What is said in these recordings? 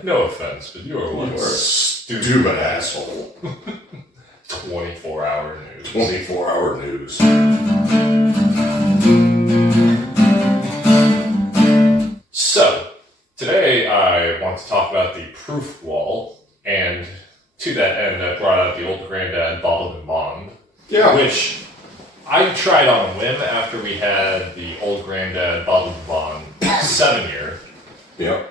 No offense, but you are You one are a stupid asshole. 24-hour news. 24-hour news. So, today I want to talk about the proof wall, and to that end, I brought out the Old Granddad Bottled and Bond, Yeah. which I tried on a whim after we had the Old Granddad Bottled and Bond 7-year. Yep.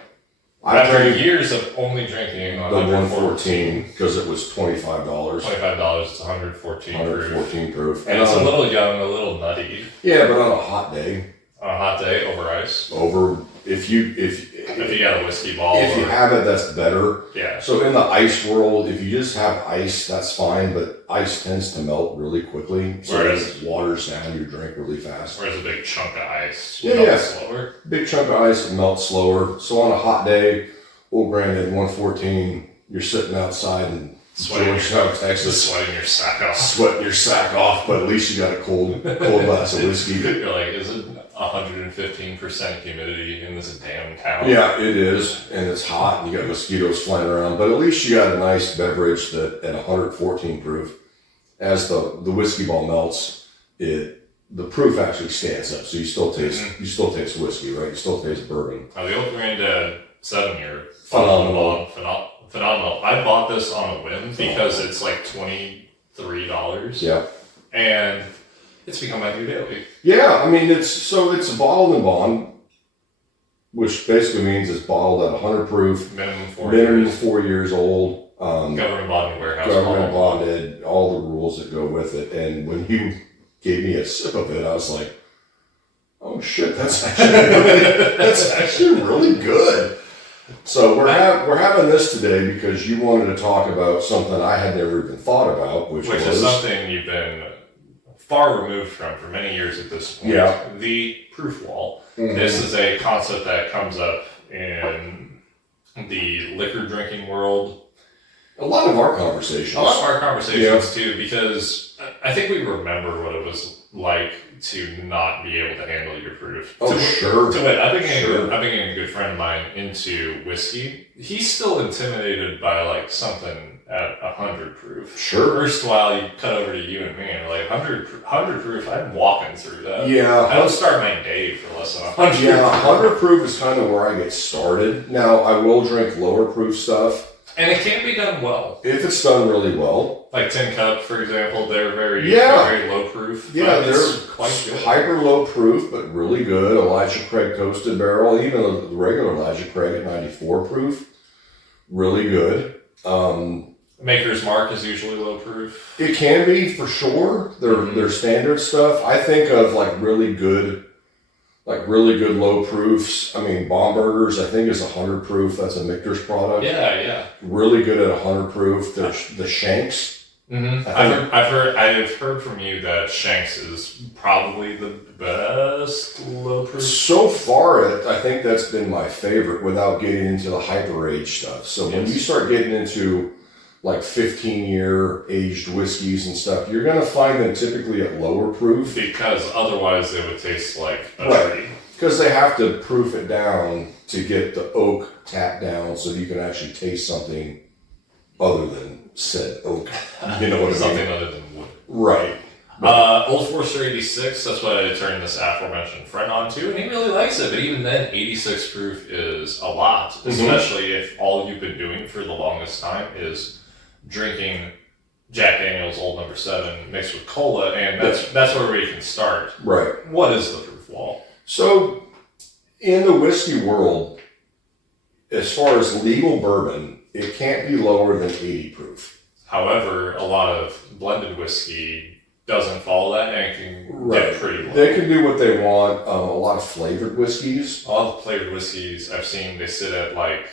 After years of only drinking the 114 because it was $25. $25, it's 114 proof. 114 proof. And it's a little young, a little nutty. Yeah, but on a hot day. On a hot day, over ice. If you got a whiskey ball. If you have it, that's better. Yeah. So in the ice world, if you just have ice, that's fine, but ice tends to melt really quickly. So it waters down your drink really fast. Whereas a big chunk of ice melts slower. Big chunk of ice melts slower. So on a hot day, Old Granddad 114, you're sitting outside in Georgetown, Texas. Sweating your sack off. Sweating your sack off, but at least you got a cold glass of whiskey. You're like, is it 115% humidity in this damn town? Yeah, it is, and it's hot, and you got mosquitoes flying around. But at least you got a nice beverage that at 114 proof, as the whiskey ball melts, the proof actually stands up. So you still taste whiskey, right? You still taste bourbon. Now, the Old Granddad 7-year, phenomenal. I bought this on a whim because it's like $23. Yeah, and it's become my new daily. Yeah, I mean it's a bottled and bond, which basically means it's bottled at 100 proof, minimum 4 years old, government bonded warehouse, government bonded, all the rules that go with it. And when you gave me a sip of it, I was like, "Oh shit, that's actually really good." So we're having this today because you wanted to talk about something I had never even thought about, which is something you've been far removed from for many years at this point. Yeah. The proof wall. Mm-hmm. This is a concept that comes up in the liquor drinking world. A lot of our conversations. Too, because I think we remember what it was like to not be able to handle your proof. Sure. I've been getting a good friend of mine into whiskey. He's still intimidated by like something at 100 proof. Sure. First while you cut over to you and me, and like 100 proof, I'm walking through that. Yeah. I don't start my day for less than 100. Yeah, 100 proof is kind of where I get started. Now, I will drink lower proof stuff. And it can be done well. If it's done really well. Like Tin Cup, for example, they're very low proof. Yeah, they're quite good. Hyper low proof, but really good. Elijah Craig Toasted Barrel, even the regular Elijah Craig at 94 proof, really good. Maker's Mark is usually low proof. It can be, for sure. Their standard stuff. I think of like really good low proofs. I mean, Baumburgers, I think, is 100 proof. That's a Michter's product. Yeah. Really good at 100 proof. There's the Shanks. Mm-hmm. I've heard from you that Shanks is probably the best low proof. So far, I think that's been my favorite without getting into the hyper age stuff. So when you start getting into like 15-year aged whiskeys and stuff, you're going to find them typically at lower proof. Because otherwise they would taste like a tree. Because they have to proof it down to get the oak tapped down so you can actually taste something other than said oak. You know what I mean? Something other than wood. Right. Old Forester 86, that's what I turned this aforementioned friend on to, and he really likes it. But even then, 86 proof is a lot, especially if all you've been doing for the longest time is drinking Jack Daniel's Old No. 7 mixed with cola, and that's where we can start. Right. What is the proof wall? So, in the whiskey world, as far as legal bourbon, it can't be lower than 80 proof. However, a lot of blended whiskey doesn't follow that and can get pretty low. They can do what they want. A lot of flavored whiskeys. A lot of flavored whiskeys I've seen, they sit at like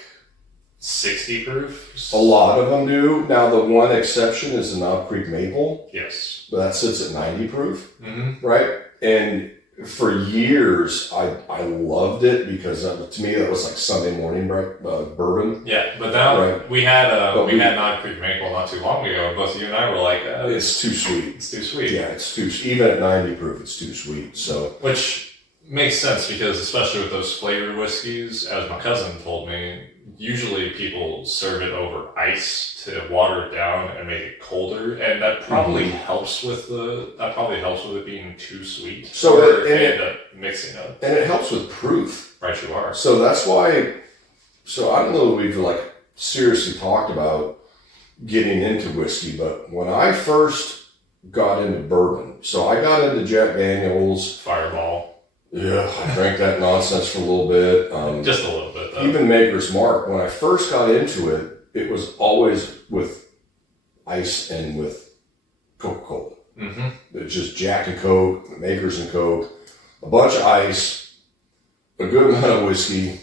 60 proof. A lot of them do. Now, the one exception is the Knob Creek Maple. Yes. But that sits at 90 proof, mm-hmm. right? And for years, I loved it because to me that was like Sunday morning bourbon. Yeah, but now we had Knob Creek Maple not too long ago. Both you and I were like, it's too sweet. It's too sweet. Yeah, it's too even at 90 proof, it's too sweet. So which makes sense because especially with those flavored whiskeys, as my cousin told me, usually people serve it over ice to water it down and make it colder, and that probably helps with it being too sweet. So or and they end up mixing it. And it helps with proof. Right, you are. So that's why. So I don't know if we've like seriously talked about getting into whiskey, but when I first got into bourbon, so I got into Jack Daniels, Fireball. Yeah, I drank that nonsense for a little bit. Just a little bit, though. Even Maker's Mark. When I first got into it, it was always with ice and with Coca-Cola. Mm-hmm. It's just Jack and Coke, Maker's and Coke, a bunch of ice, a good amount of whiskey,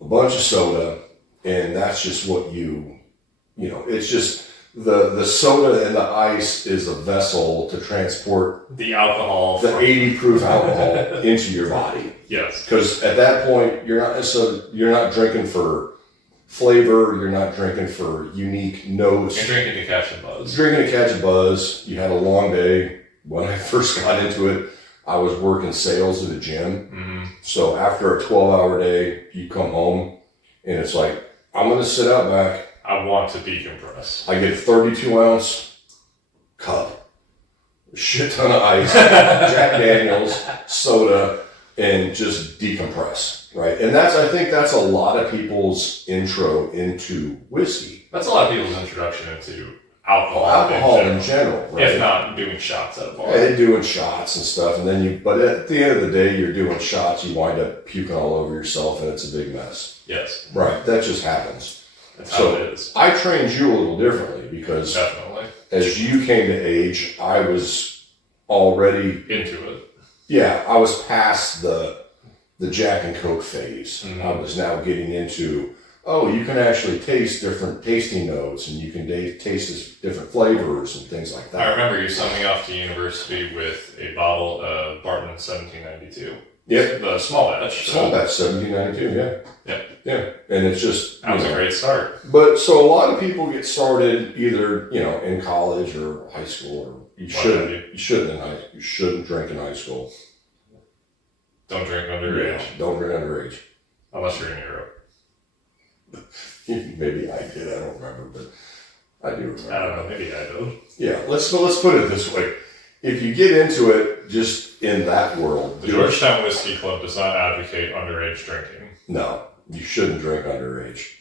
a bunch of soda, and that's just what it's just the soda and the ice is a vessel to transport the alcohol, the 80 proof alcohol into your body. Yes. Because at that point, you're not drinking for flavor, you're not drinking for unique notes. You're drinking to catch a buzz. Drinking to catch a buzz. You had a long day. When I first got into it, I was working sales at a gym. Mm-hmm. So after a 12-hour day, you come home and it's like, I'm going to sit out back. I want to decompress. I get a 32-ounce cup, a shit ton of ice, Jack Daniels, soda, and just decompress, right? And I think that's a lot of people's intro into whiskey. That's a lot of people's introduction into alcohol. Alcohol in general, right? If not doing shots at a bar. Yeah, doing shots and stuff, and then but at the end of the day, you're doing shots, you wind up puking all over yourself, and it's a big mess. Yes. Right, that just happens. That's how it is. I trained you a little differently because Definitely. as you came to age, I was already into it. Yeah, I was past the Jack and Coke phase. Mm-hmm. I was now getting into, you can actually taste different tasting notes, and you can taste different flavors and things like that. I remember you sent me off to university with a bottle of Barton 1792. Yep. The small batch. Small batch, 1792, yeah. Yep. Yeah, and it's just... That was a great start. But, so a lot of people get started either, in college or high school, or you shouldn't drink in high school. Don't drink underage. Yeah, don't drink underage. Unless you're in Europe. Maybe I did, I don't remember, but I do remember. I don't know, maybe I do. Yeah, let's put it this way. If you get into it just in that world... The Georgetown Whiskey Club does not advocate underage drinking. No, you shouldn't drink underage.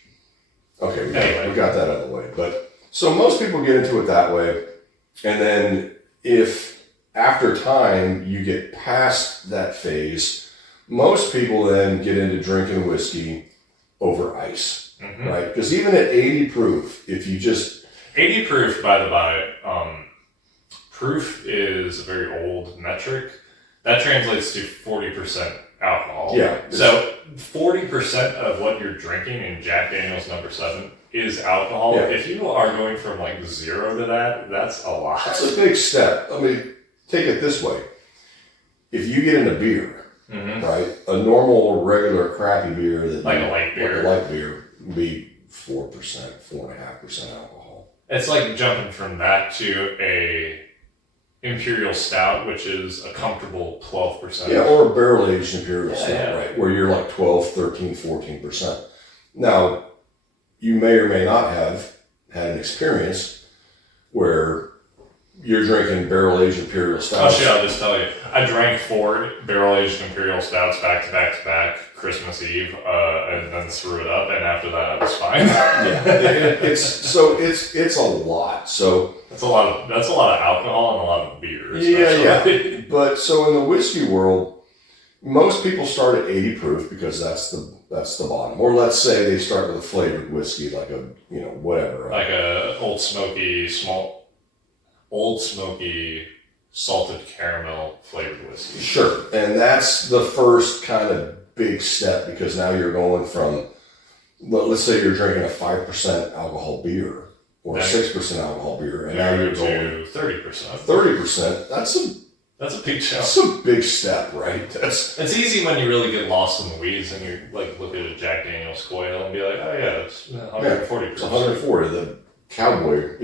Okay, Anyway. we got that out of the way. But so most people get into it that way, and then if after time you get past that phase, most people then get into drinking whiskey over ice, right? Because even at 80 proof, if you just... 80 proof, by the by, proof is a very old metric. That translates to 40% alcohol. Yeah. So 40% of what you're drinking in Jack Daniel's No. 7 is alcohol. Yeah. If you are going from like 0 to that, that's a lot. That's a big step. I mean, take it this way. If you get into beer, right, a normal, regular, crappy beer that Like a light beer. Like a light beer would be 4%, 4.5% alcohol. It's like jumping from that to a Imperial Stout, which is a comfortable 12%. Yeah, or a barrel-aged Imperial Stout, yeah. right, where you're like 12, 13, 14%. Now, you may or may not have had an experience where you're drinking barrel-aged Imperial Oh Stouts. shit, I'll just tell you. I drank 4 barrel-aged Imperial Stouts back to back Christmas Eve, and then threw it up, and after that I was fine. It's a lot. So That's a lot of alcohol and a lot of beer. yeah. But so in the whiskey world, most people start at 80 proof because that's the bottom. Or let's say they start with a flavored whiskey, like a whatever. Like a Old Smoky salted caramel flavored whiskey. Sure. And that's the first kind of big step, because now you're going from, let's say you're drinking a 5% alcohol beer or a 6% alcohol beer, and now you're going to 30%. 30%. That's a big jump. That's a big step, right? It's easy when you really get lost in the weeds and you like look at a Jack Daniel's Coil and be like, oh yeah, it's 140%. It's 140. The cowboy,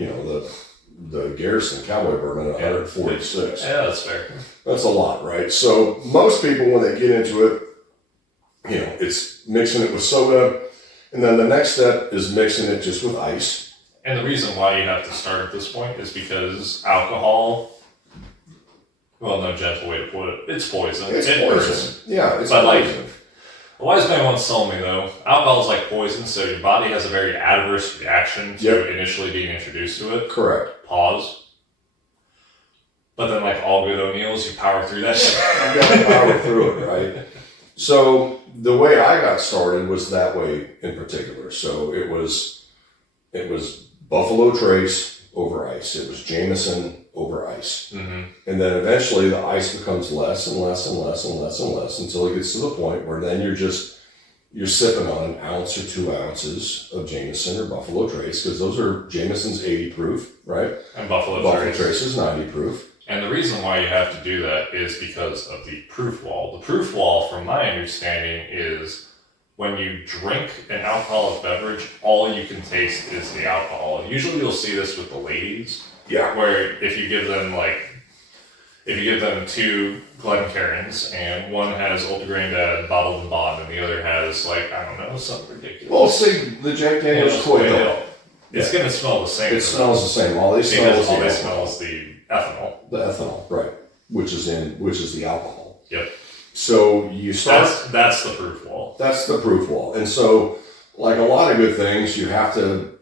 the Garrison Cowboy Bourbon at 146. Yeah, that's fair. That's a lot, right? So most people, when they get into it, it's mixing it with soda, And then the next step is mixing it just with ice. And the reason why you have to start at this point is because alcohol, well, no gentle way to put it, it's poison. It's it poison. hurts. Yeah, it's But poison. A wise man once told me, though, alcohol is like poison, so your body has a very adverse reaction to initially being introduced to it. Correct. Pause. But then, like all good O'Neills, you power through that shit. You got to power through it, right? So the way I got started was that way in particular. So it was Buffalo Trace over ice. It was Jameson over ice. Mm-hmm. And then eventually the ice becomes less and less and less and less and less until it gets to the point where then you're sipping on an ounce or 2 ounces of Jameson or Buffalo Trace, because those are Jameson's 80 proof, right? And Buffalo Trace is 90 proof. And the reason why you have to do that is because of the proof wall. The proof wall, from my understanding, is when you drink an alcoholic beverage, all you can taste is the alcohol. Usually you'll see this with the ladies. Yeah. Where if you give them 2 Glencairns and one has Old Granddad bottled and bond and the other has I don't know, something ridiculous. Well, say the Jack Daniel's Coy Hill. It's going to smell the same. It smells the same. All they smell is the ethanol. The ethanol, right? Which is the alcohol. Yep. So you start. That's the proof wall. That's the proof wall. And so, like a lot of good things, you have to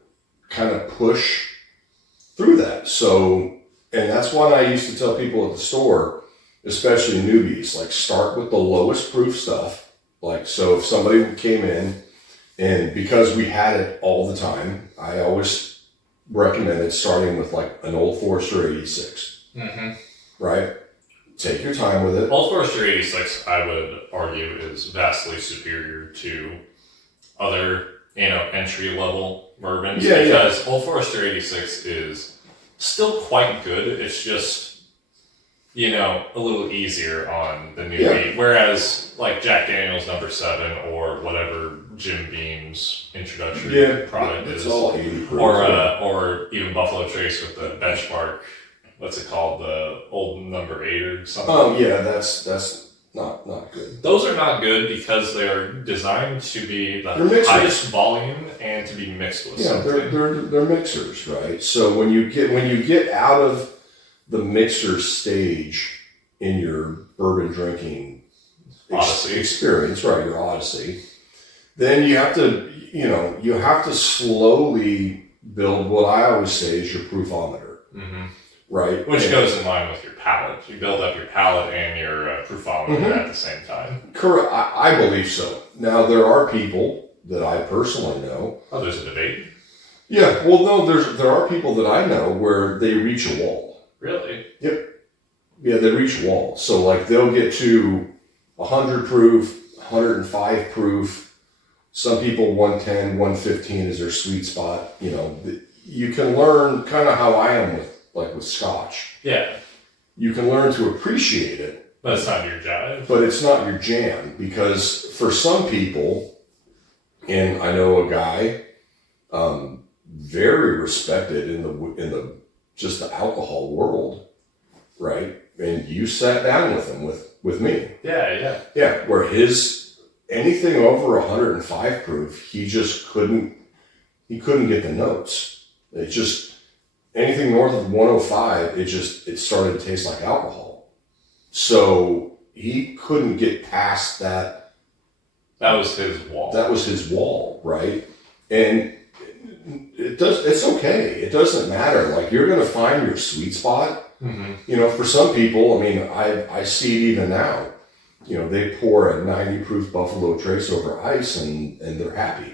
kind of push through that. So, and that's what I used to tell people at the store, especially newbies, start with the lowest proof stuff. So if somebody came in, and because we had it all the time, I always recommended starting with an Old Forester 86. Mm-hmm. Right? Take your time with it. Old Forester 86, I would argue, is vastly superior to other, entry-level bourbons. Because Old Forester 86 is still quite good. It's just, a little easier on the newbie. Whereas, Jack Daniel's No. 7 or whatever Jim Beam's introductory product is. It's all 80 proof. Or even Buffalo Trace with the benchmark. What's it called? The old No. 8 or something? Oh, yeah, that's not good. Those are not good because they are designed to be the highest volume and to be mixed with something. They're mixers, right? So when you get out of the mixer stage in your bourbon drinking experience, right, your odyssey, then you have to slowly build what I always say is your proofometer. Mm-hmm. Right. Which goes in line with your palate. You build up your palate and your proofometer at the same time. Correct. I believe so. Now, there are people that I personally know. Oh, there's a debate? Yeah. Well, no, there are people that I know where they reach a wall. Really? Yep. Yeah, they reach a wall. So, they'll get to 100 proof, 105 proof. Some people 110, 115 is their sweet spot. You can learn kind of how I am with Scotch. Yeah. You can learn to appreciate it. But it's not your jive. But it's not your jam, because for some people, and I know a guy, very respected in the just the alcohol world, right? And you sat down with him with me. Yeah. Yeah, where anything over 105 proof, he couldn't get the notes. It just, anything north of 105, it started to taste like alcohol. So he couldn't get past that. That was his wall. That was his wall, right? And it's okay. It doesn't matter. You're going to find your sweet spot. Mm-hmm. For some people, I see it even now. They pour a 90 proof Buffalo Trace over ice and they're happy.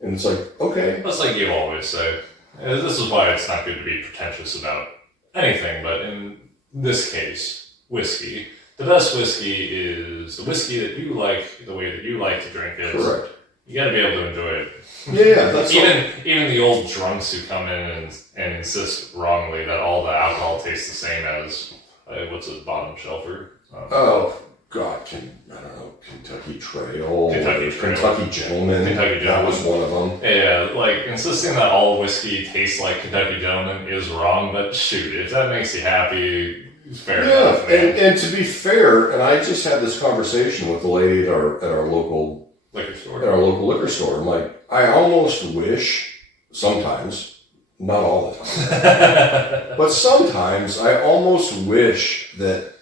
And it's okay. That's like you always say. This is why it's not good to be pretentious about anything, but in this case, whiskey. The best whiskey is the whiskey that you like, the way that you like to drink it. Correct. You got to be able to enjoy it. Yeah, that's even the old drunks who come in and insist wrongly that all the alcohol tastes the same as what's a bottom shelfer? Oh God, I don't know, Kentucky Trail, Kentucky Gentleman. That was one of them. Yeah, insisting that all whiskey tastes like Kentucky Gentleman is wrong, but shoot, if that makes you happy, fair enough. Man. And to be fair, and I just had this conversation with the lady at our local liquor store. At our local liquor store, I'm like, I almost wish, sometimes, not all the time, but sometimes I almost wish that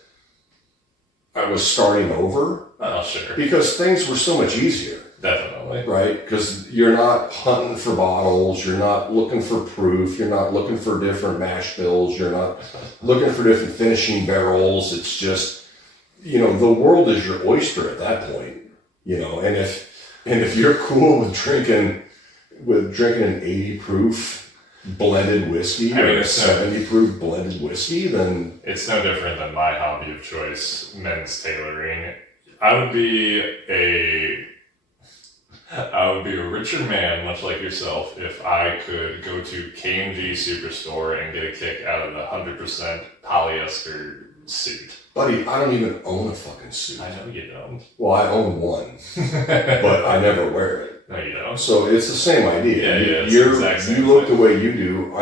I was starting over. Oh, sure. Because things were so much easier. Definitely. Right? Because you're not hunting for bottles, you're not looking for proof, you're not looking for different mash bills, you're not looking for different finishing barrels. It's just, the world is your oyster at that point. And if you're cool with drinking an 80 proof blended whiskey or a 70 proof blended whiskey, then it's no different than my hobby of choice, men's tailoring. I would be a richer man, much like yourself, if I could go to K&G Superstore and get a kick out of the 100% polyester suit. Buddy, I don't even own a fucking suit. I know you don't. Well, I own one, but I never wear it. No, you don't. So it's the same idea. Yeah, it's the exact same you look thing. the way you do.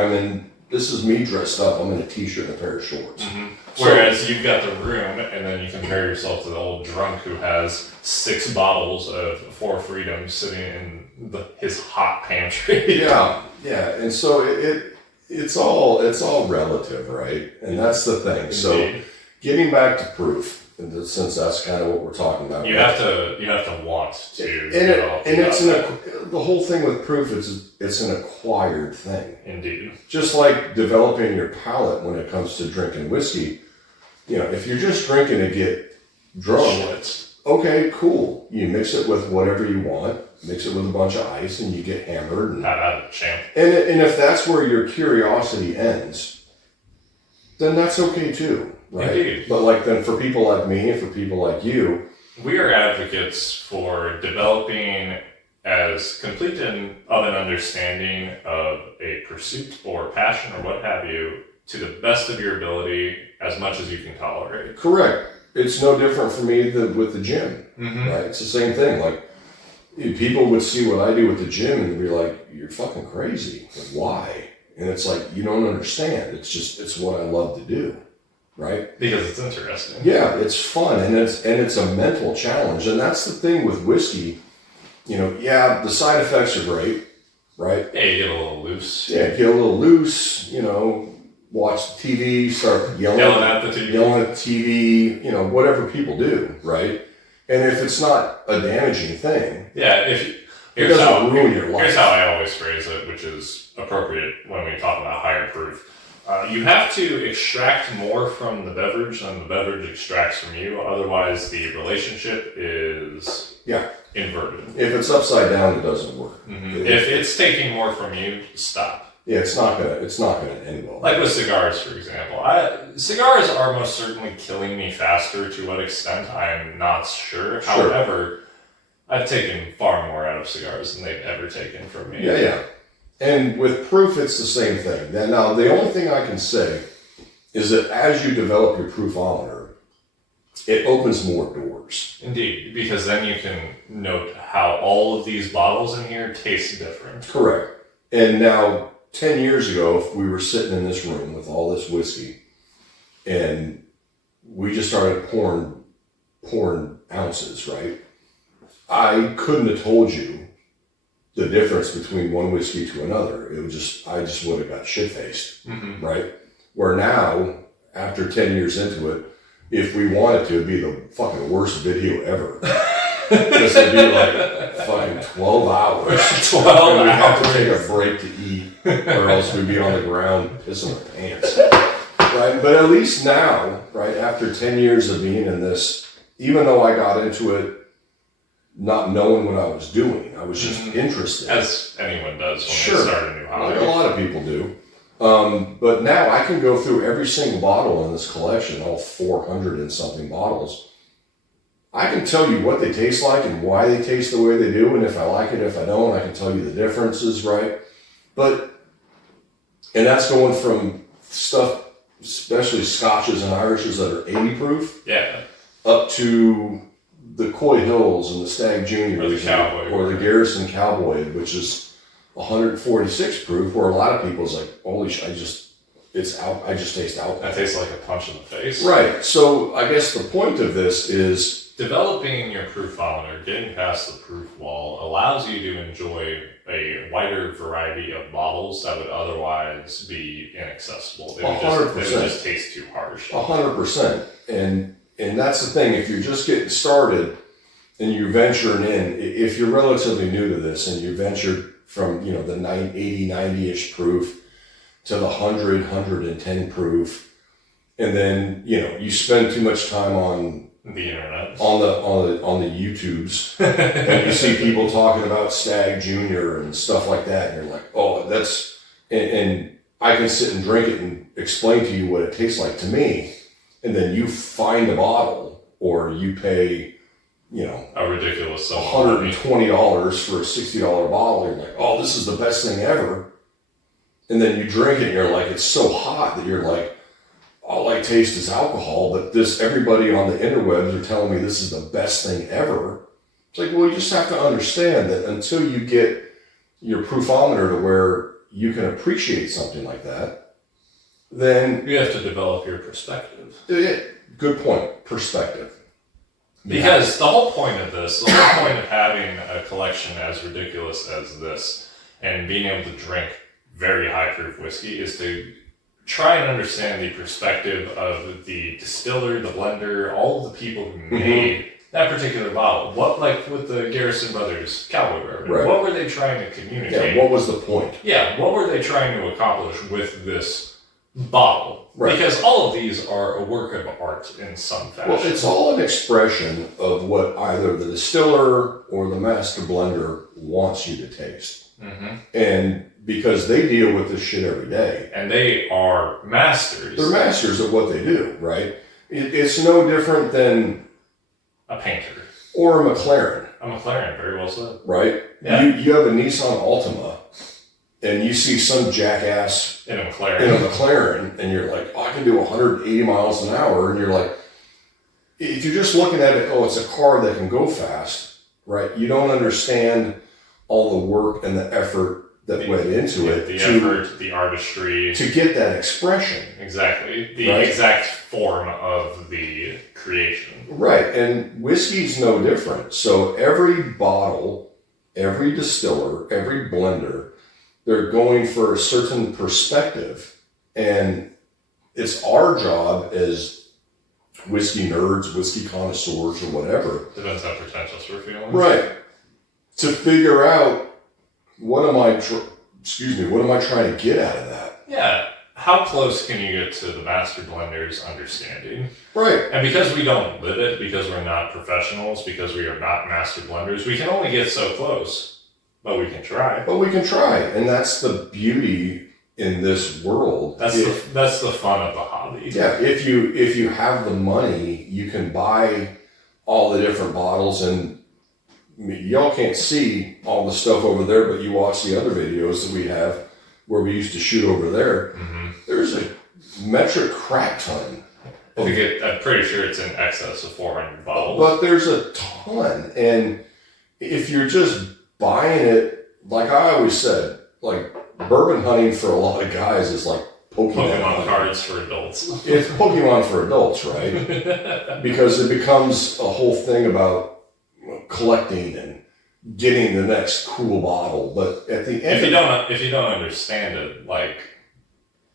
This is me dressed up. I'm in a t-shirt and a pair of shorts. Mm-hmm. Whereas you've got the room, and then you compare yourself to the old drunk who has 6 bottles of Four Freedoms sitting in his hot pantry. Yeah. And so it's all relative, right? And that's the thing. So Indeed. getting back to proof, since that's kind of what we're talking about. You have to want to. The whole thing with proof is it's an acquired thing. Indeed. Just like developing your palate when it comes to drinking whiskey. If you're just drinking to get drunk, okay, cool. You mix it with whatever you want. Mix it with a bunch of ice, and you get hammered. And champ. And if that's where your curiosity ends, then that's okay too. Right? Indeed. But then for people like me and for people like you, we are advocates for developing as complete of an understanding of a pursuit or passion or what have you to the best of your ability as much as you can tolerate. Correct. It's no different for me with the gym. Mm-hmm. Right? It's the same thing. Like, people would see what I do with the gym and be like, "You're fucking crazy. Like, why?" And it's like, you don't understand. It's what I love to do. Right? Because it's interesting. Yeah, it's fun and it's a mental challenge. And that's the thing with whiskey. The side effects are great, right? Yeah, you get a little loose. Yeah, get a little loose, watch the TV, start yelling at the TV, whatever people do, right? And if it's not a damaging thing, it doesn't ruin your life. Here's how I always phrase it, which is appropriate when we talk about higher proof. You have to extract more from the beverage than the beverage extracts from you. Otherwise, the relationship is inverted. If it's upside down, it doesn't work. Mm-hmm. If it's taking more from you, stop. Yeah, it's not gonna end well. Like with cigars, for example. Cigars are most certainly killing me faster. To what extent, I'm not sure. However, I've taken far more out of cigars than they've ever taken from me. Yeah. And with proof, it's the same thing. Now, the only thing I can say is that as you develop your proofometer, it opens more doors. Indeed, because then you can note how all of these bottles in here taste different. Correct. And now, 10 years ago, if we were sitting in this room with all this whiskey, and we just started pouring ounces, right? I couldn't have told you the difference between one whiskey to another. I just would have got shit-faced, right? Where now, after 10 years into it, if we wanted to, it'd be the fucking worst video ever. Because it'd be like fucking 12 hours. 12 and we'd have to hours. take a break to eat, or else we'd be on the ground pissing our pants. Right? But at least now, right, after 10 years of being in this, even though I got into it not knowing what I was doing, I was just interested. As anyone does when they start a new hobby. Like a lot of people do. But now I can go through every single bottle in this collection, all 400 and something bottles. I can tell you what they taste like and why they taste the way they do, and if I like it, if I don't, I can tell you the differences, right? And that's going from stuff, especially Scotches and Irishes that are 80 proof, up to the Coy Hills and the Stag Juniors, or the Cowboy, or the Garrison Cowboy, which is 146 proof, where a lot of people's like, holy shit, I just taste alcohol. That tastes like a punch in the face. Right. So I guess the point of this is developing your proofometer, getting past the proof wall, allows you to enjoy a wider variety of bottles that would otherwise be inaccessible. They would just taste too harsh. 100%. And that's the thing. If you're just getting started and you're venturing in, if you're relatively new to this and you ventured from, you know, the 80, 90-ish proof to the 100, 110 proof, and then, you know, you spend too much time on the internet, on the YouTubes, and you see people talking about Stag Junior and stuff like that, and you're like, oh, that's, and I can sit and drink it and explain to you what it tastes like to me, and then you find a bottle, or you pay, you know, a ridiculous sum, $120 for a $60 bottle. You're like, oh, this is the best thing ever. And then you drink it and you're like, it's so hot that you're like, all I taste is alcohol, but everybody on the interwebs are telling me this is the best thing ever. It's like, well, you just have to understand that until you get your proofometer to where you can appreciate something like that, then you have to develop your perspective. Good point. Perspective. Because the whole point of this, the whole point of having a collection as ridiculous as this and being able to drink very high proof whiskey is to try and understand the perspective of the distiller, the blender, all of the people who made that particular bottle. What, like with the Garrison Brothers Cowboy Bourbon, right. What were they trying to communicate? Yeah, what was the point? Yeah, what were they trying to accomplish with this bottle? Right. Because all of these are a work of art in some fashion. Well, it's all an expression of what either the distiller or the master blender wants you to taste. Mm-hmm. And because they deal with this shit every day. And they are masters. They're masters of what they do, right? It's no different than a painter. Or a McLaren. A McLaren, very well said. Right? Yeah. You have a Nissan Altima, and you see some jackass in a McLaren, and you're like, oh, I can do 180 miles an hour, and you're like, if you're just looking at it, oh, it's a car that can go fast, right? You don't understand all the work and the effort that went into it. The effort, the artistry. To get that expression. Exactly. The exact form of the creation. Right, and whiskey's no different. So every bottle, every distiller, every blender, they're going for a certain perspective, and it's our job as whiskey nerds, whiskey connoisseurs, or whatever. Depends how pretentious we're feeling. Right. To figure out what am I trying to get out of that? Yeah. How close can you get to the master blender's understanding? Right. And because we don't live it, because we're not professionals, because we are not master blenders, we can only get so close. But we can try. And that's the beauty in this world. That's the fun of the hobby. Yeah, if you have the money, you can buy all the different bottles, and y'all can't see all the stuff over there, but you watch the other videos that we have where we used to shoot over there. Mm-hmm. There's a metric crap ton. I'm pretty sure it's in excess of 400 bottles. But there's a ton, and if you're just buying it, like I always said, like bourbon hunting for a lot of guys is like Pokemon cards for adults. It's Pokemon for adults, right? Because it becomes a whole thing about collecting and getting the next cool bottle. But at the end, if you don't understand it, like,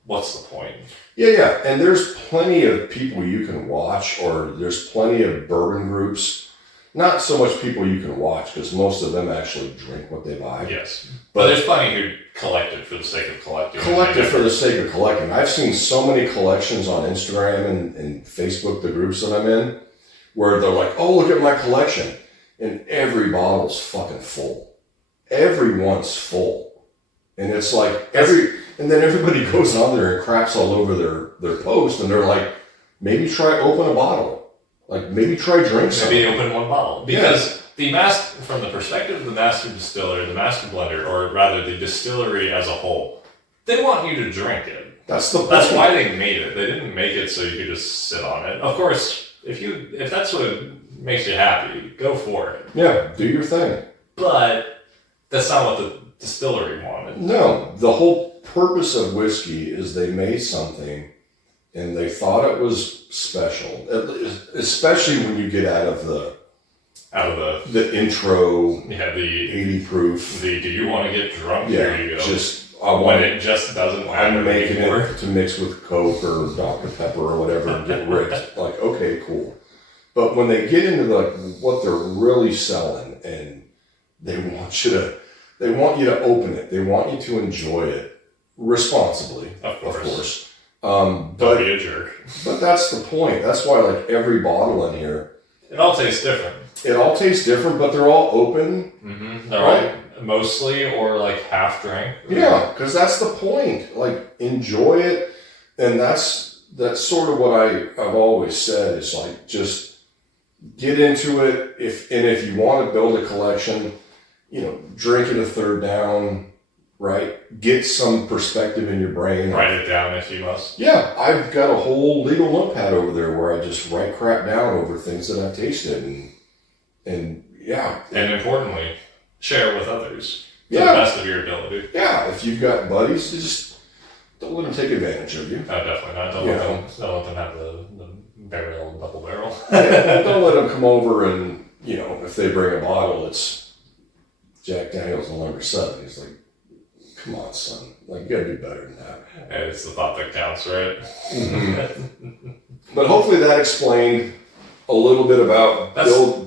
what's the point? Yeah, and there's plenty of people you can watch, or there's plenty of bourbon groups. Not so much people you can watch, because most of them actually drink what they buy. Yes. But there's plenty who collect it for the sake of collecting. Collect it for the sake of collecting. I've seen so many collections on Instagram and Facebook, the groups that I'm in, where they're like, oh, look at my collection. And every bottle's fucking full. Everyone's full. And it's like, and then everybody goes on there and craps all over their post, and they're like, maybe try open a bottle. Like, maybe try drink something. Maybe open one bottle. Because from the perspective of the master distiller, the master blender, or rather the distillery as a whole, they want you to drink it. That's why they made it. They didn't make it so you could just sit on it. Of course, if that's what makes you happy, go for it. Yeah, do your thing. But that's not what the distillery wanted. No, the whole purpose of whiskey is they made something and they thought it was special, especially when you get out of the intro, the 80 proof. do you want to get drunk? Yeah, Here you go. when it just doesn't I'm matter making anymore. it to mix with Coke or Dr. Pepper or whatever and get ripped. Like, okay, cool. But when they get into like what they're really selling, and they want you to open it. They want you to enjoy it responsibly, Of course. But Don't be a jerk. But that's the point. That's why like every bottle in here, It all tastes different. it all tastes different, but they're all open. Mm-hmm. They're Right. all mostly or like half drank. Yeah, because that's the point. Like, enjoy it, and that's sort of what I've always said is like just get into it. If you want to build a collection, drink it a third down, right? Get some perspective in your brain. Write it down if you must. Yeah, I've got a whole legal notepad over there where I just write crap down over things that I've tasted, and yeah. And importantly, share with others to Yeah. the best of your ability. Yeah, if you've got buddies, just don't let them take advantage of you. No, definitely not. Don't let them have the barrel, double barrel. Yeah, don't let them come over and, if they bring a bottle, it's Jack Daniels No. 7. He's like, come on, son. Like, you gotta do better than that. And it's the thought that counts, right? Mm-hmm. But hopefully that explained a little bit about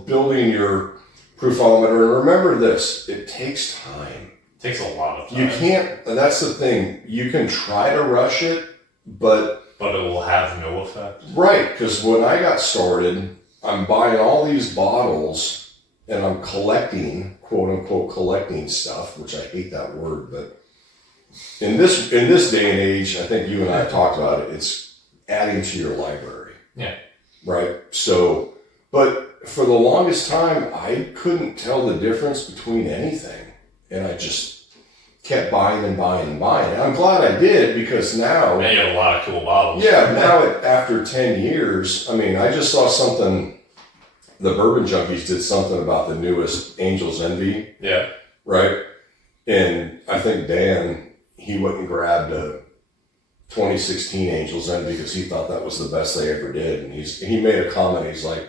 building your proofometer. And remember this, it takes time. Takes a lot of time. You can't, and that's the thing, you can try to rush it, but it will have no effect. right, because when I got started, I'm buying all these bottles and I'm collecting, quote unquote, collecting stuff, which I hate that word, but in this day and age, I think you and I have talked about it, it's adding to your library. Yeah. Right? So, but for the longest time, I couldn't tell the difference between anything. And I just kept buying and buying and buying. And I'm glad I did, because now... And you have a lot of cool bottles. Yeah, now after 10 years, I mean, I just saw something, the Bourbon Junkies did something about the newest Angel's Envy. Yeah. Right? And I think Dan, he went and grabbed a 2016 Angel's Envy because he thought that was the best they ever did. And he made a comment, he's like,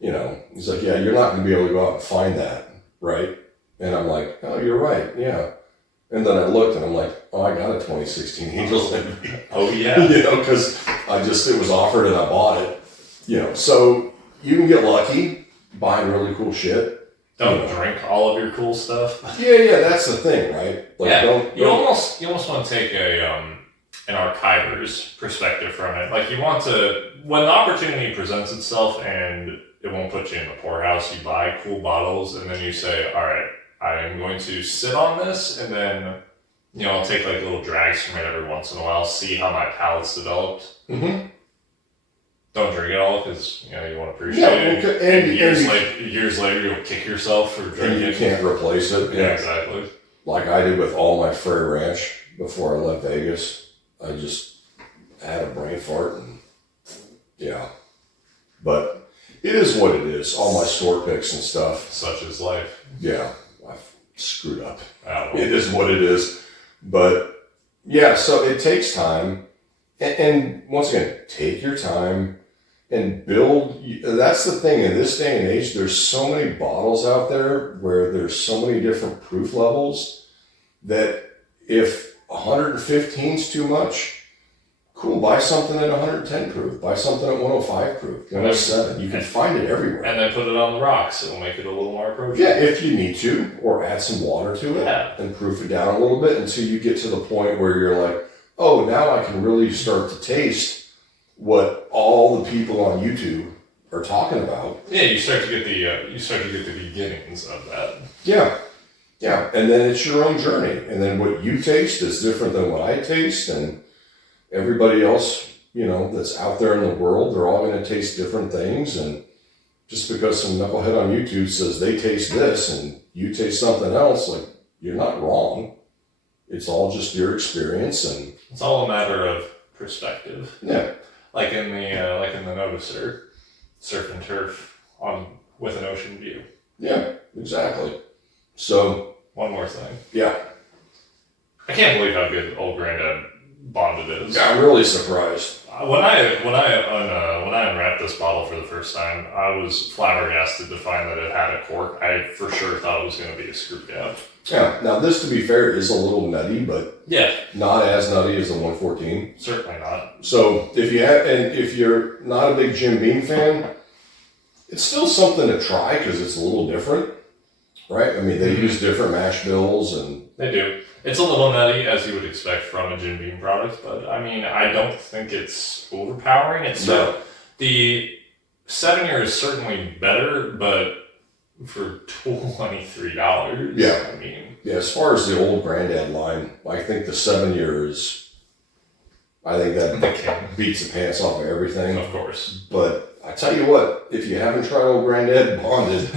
yeah, you're not going to be able to go out and find that, right? And I'm like, oh, you're right, yeah. And then I looked and I'm like, oh, I got a 2016 Angel's Envy. Oh, yeah. Because it was offered and I bought it. So you can get lucky buying really cool shit. Don't drink all of your cool stuff. Yeah, that's the thing, right? Like, yeah, you almost want to take an archiver's perspective from it. Like, you want to, when the opportunity presents itself and it won't put you in the poorhouse, you buy cool bottles and then you say, all right, I'm going to sit on this, and then, I'll take like little drags from it every once in a while, see how my palate's developed. Mm-hmm. Don't drink it all because, you want to appreciate it. And years later, you'll kick yourself for drinking. And you can't replace it. Yeah, exactly. Like I did with all my Frey Ranch before I left Vegas. I just had a brain fart and, yeah. But it is what it is. All my store picks and stuff. Such is life. Yeah. I've screwed up. Oh. It is what it is. But yeah, so it takes time. And once again, take your time and build. That's the thing in this day and age, there's so many bottles out there where there's so many different proof levels that if 115 is too much, cool, buy something at 110 proof, buy something at 105 proof, 107. You can find it everywhere. And then put it on the rocks. It'll make it a little more approachable. Yeah, if you need to, or add some water to it and proof it down a little bit until you get to the point where you're like, oh, now I can really start to taste what all the people on YouTube are talking about. Yeah, you start to get the beginnings of that. Yeah. And then it's your own journey. And then what you taste is different than what I taste, and everybody else, that's out there in the world, they're all going to taste different things. And just because some knucklehead on YouTube says they taste this and you taste something else, like, you're not wrong. It's all just your experience, and it's all a matter of perspective. Yeah. Like in the Novacer, surf and turf with an ocean view. Yeah, exactly. So one more thing. Yeah. I can't believe how good old Granddad bonded is. I'm really surprised. When I unwrapped this bottle for the first time, I was flabbergasted to find that it had a cork. I for sure thought it was going to be a screw cap. Yeah. Now this, to be fair, is a little nutty, but Yeah, not as nutty as the 114. certainly not. So if you're not a big Jim Beam fan, it's still something to try because it's a little different, right? I mean, they use different mash bills and They do. It's a little nutty, as you would expect from a Jim Beam product, but I mean, I don't think it's overpowering. It's No. the 7-year is certainly better, but for $23, Yeah. I mean, yeah. As far as the old Granddad line, I think the 7 years, I think that the king, beats the pants off of everything. of course. But I tell you what, if you haven't tried old Granddad Bonded,